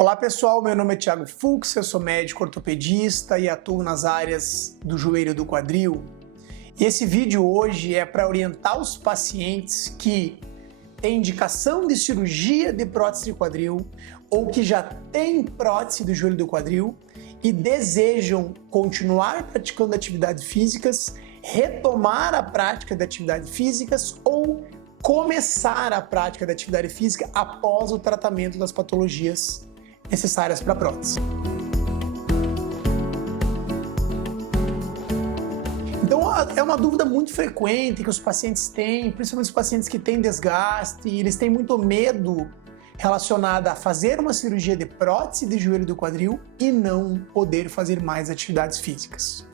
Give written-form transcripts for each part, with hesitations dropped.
Olá pessoal, meu nome é Thiago Fux, eu sou médico ortopedista e atuo nas áreas do joelho e do quadril. E esse vídeo hoje é para orientar os pacientes que têm indicação de cirurgia de prótese de quadril ou que já têm prótese do joelho e do quadril e desejam continuar praticando atividades físicas, retomar a prática de atividades físicas ou começar a prática de atividade física após o tratamento das patologias necessárias para a prótese. Então é uma dúvida muito frequente que os pacientes têm, principalmente os pacientes que têm desgaste, e eles têm muito medo relacionado a fazer uma cirurgia de prótese de joelho e do quadril e não poder fazer mais atividades físicas.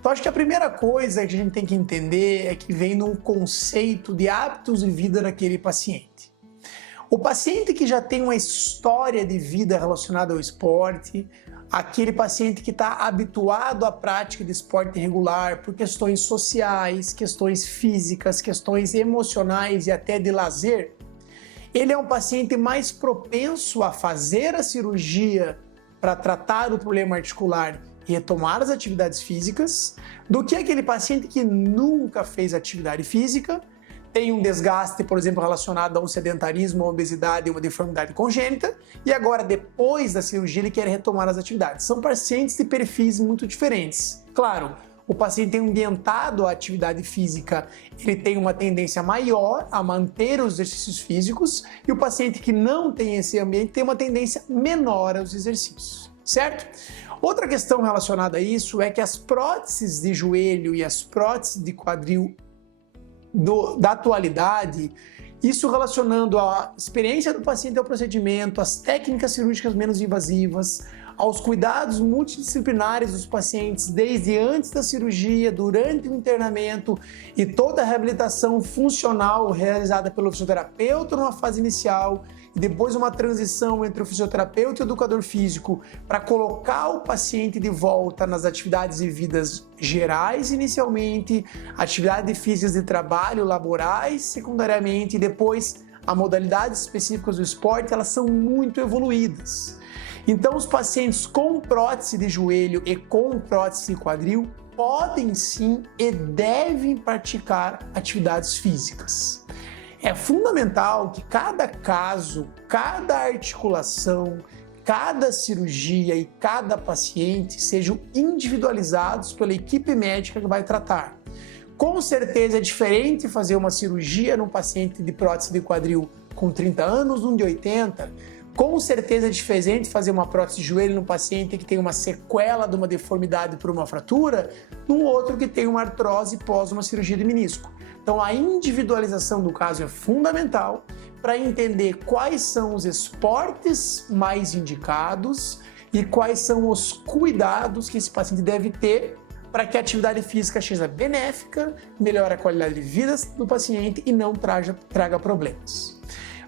Então acho que a primeira coisa que a gente tem que entender é que vem num conceito de hábitos de vida daquele paciente. O paciente que já tem uma história de vida relacionada ao esporte, aquele paciente que está habituado à prática de esporte regular por questões sociais, questões físicas, questões emocionais e até de lazer, ele é um paciente mais propenso a fazer a cirurgia para tratar o problema articular e retomar as atividades físicas, do que aquele paciente que nunca fez atividade física, tem um desgaste, por exemplo, relacionado a um sedentarismo, uma obesidade e uma deformidade congênita, e agora, depois da cirurgia, ele quer retomar as atividades. São pacientes de perfis muito diferentes. Claro, o paciente ambientado à atividade física, ele tem uma tendência maior a manter os exercícios físicos, e o paciente que não tem esse ambiente tem uma tendência menor aos exercícios, certo? Outra questão relacionada a isso é que as próteses de joelho e as próteses de quadril da atualidade, isso relacionando a experiência do paciente ao procedimento, as técnicas cirúrgicas menos invasivas, aos cuidados multidisciplinares dos pacientes desde antes da cirurgia, durante o internamento e toda a reabilitação funcional realizada pelo fisioterapeuta numa fase inicial e depois uma transição entre o fisioterapeuta e o educador físico para colocar o paciente de volta nas atividades de vidas gerais inicialmente, atividades físicas de trabalho laborais secundariamente e depois a modalidades específicas do esporte, elas são muito evoluídas. Então os pacientes com prótese de joelho e com prótese de quadril podem sim e devem praticar atividades físicas. É fundamental que cada caso, cada articulação, cada cirurgia e cada paciente sejam individualizados pela equipe médica que vai tratar. Com certeza é diferente fazer uma cirurgia num paciente de prótese de quadril com 30 anos, um de 80. Com certeza é diferente fazer uma prótese de joelho num paciente que tem uma sequela de uma deformidade por uma fratura, num outro que tem uma artrose pós uma cirurgia de menisco. Então a individualização do caso é fundamental para entender quais são os esportes mais indicados e quais são os cuidados que esse paciente deve ter para que a atividade física seja benéfica, melhore a qualidade de vida do paciente e não traga problemas.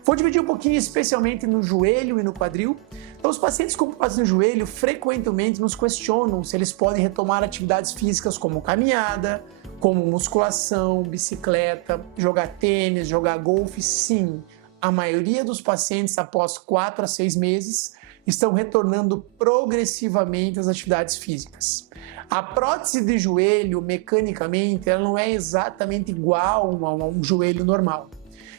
Vou dividir um pouquinho especialmente no joelho e no quadril. Então, os pacientes com prótese no joelho frequentemente nos questionam se eles podem retomar atividades físicas como caminhada, como musculação, bicicleta, jogar tênis, jogar golfe. Sim, a maioria dos pacientes após 4 a 6 meses estão retornando progressivamente às atividades físicas. A prótese de joelho, mecanicamente, ela não é exatamente igual a um joelho normal.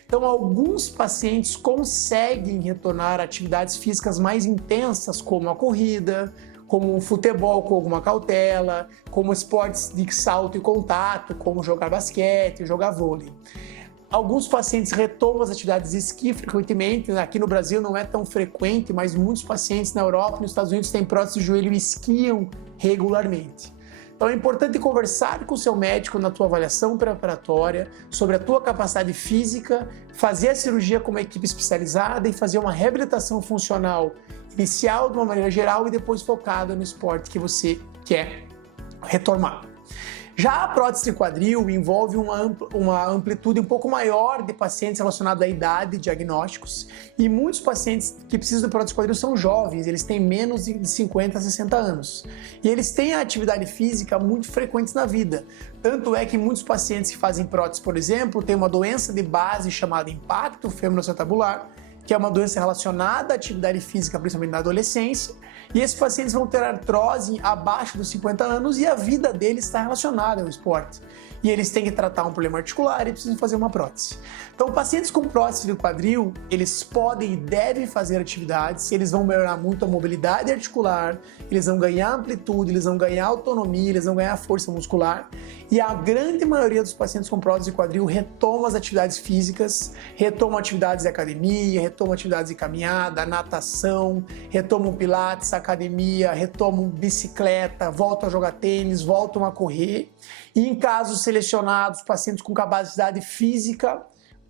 Então, alguns pacientes conseguem retornar a atividades físicas mais intensas, como a corrida, como o futebol com alguma cautela, como esportes de salto e contato, como jogar basquete, jogar vôlei. Alguns pacientes retomam as atividades de esqui frequentemente, aqui no Brasil não é tão frequente, mas muitos pacientes na Europa e nos Estados Unidos têm prótese de joelho e esquiam regularmente. Então é importante conversar com o seu médico na tua avaliação pré-operatória sobre a tua capacidade física, fazer a cirurgia com uma equipe especializada e fazer uma reabilitação funcional inicial de uma maneira geral e depois focada no esporte que você quer retomar. Já a prótese de quadril envolve uma amplitude um pouco maior de pacientes relacionados à idade, diagnósticos, e muitos pacientes que precisam de prótese de quadril são jovens, eles têm menos de 50 a 60 anos. E eles têm a atividade física muito frequente na vida. Tanto é que muitos pacientes que fazem prótese, por exemplo, têm uma doença de base chamada impacto femoroacetabular, que é uma doença relacionada à atividade física, principalmente na adolescência, e esses pacientes vão ter artrose abaixo dos 50 anos e a vida deles está relacionada ao esporte. E eles têm que tratar um problema articular e precisam fazer uma prótese. Então, pacientes com prótese do quadril, eles podem e devem fazer atividades, eles vão melhorar muito a mobilidade articular, eles vão ganhar amplitude, eles vão ganhar autonomia, eles vão ganhar força muscular. E a grande maioria dos pacientes com prótese de quadril retoma as atividades físicas, retomam atividades de academia, retomam atividades de caminhada, natação, retomam pilates, academia, retomam bicicleta, voltam a jogar tênis, voltam a correr. E em casos selecionados, pacientes com capacidade física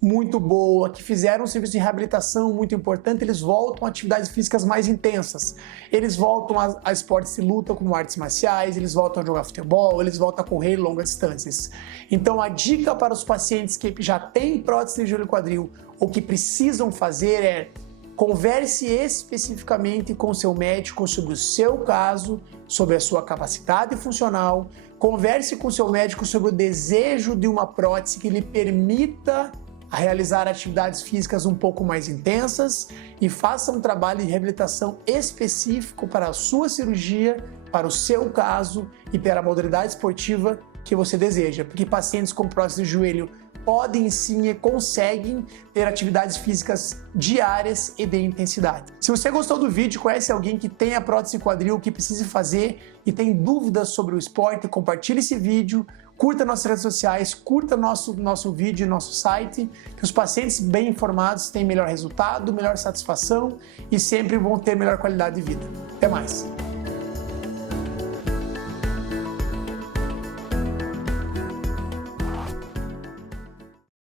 muito boa, que fizeram um serviço de reabilitação muito importante, eles voltam a atividades físicas mais intensas. Eles voltam a esportes de luta, como artes marciais, eles voltam a jogar futebol, eles voltam a correr longas distâncias. Então, a dica para os pacientes que já têm prótese de joelho e quadril ou que precisam fazer é: converse especificamente com o seu médico sobre o seu caso, sobre a sua capacidade funcional. Converse com o seu médico sobre o desejo de uma prótese que lhe permita realizar atividades físicas um pouco mais intensas e faça um trabalho de reabilitação específico para a sua cirurgia, para o seu caso e para a modalidade esportiva que você deseja. Porque pacientes com prótese de joelho podem sim e conseguem ter atividades físicas diárias e de intensidade. Se você gostou do vídeo, conhece alguém que tem a prótese de quadril, que precise fazer e tem dúvidas sobre o esporte, compartilhe esse vídeo, curta nossas redes sociais, curta nosso vídeo e nosso site, que os pacientes bem informados têm melhor resultado, melhor satisfação e sempre vão ter melhor qualidade de vida. Até mais!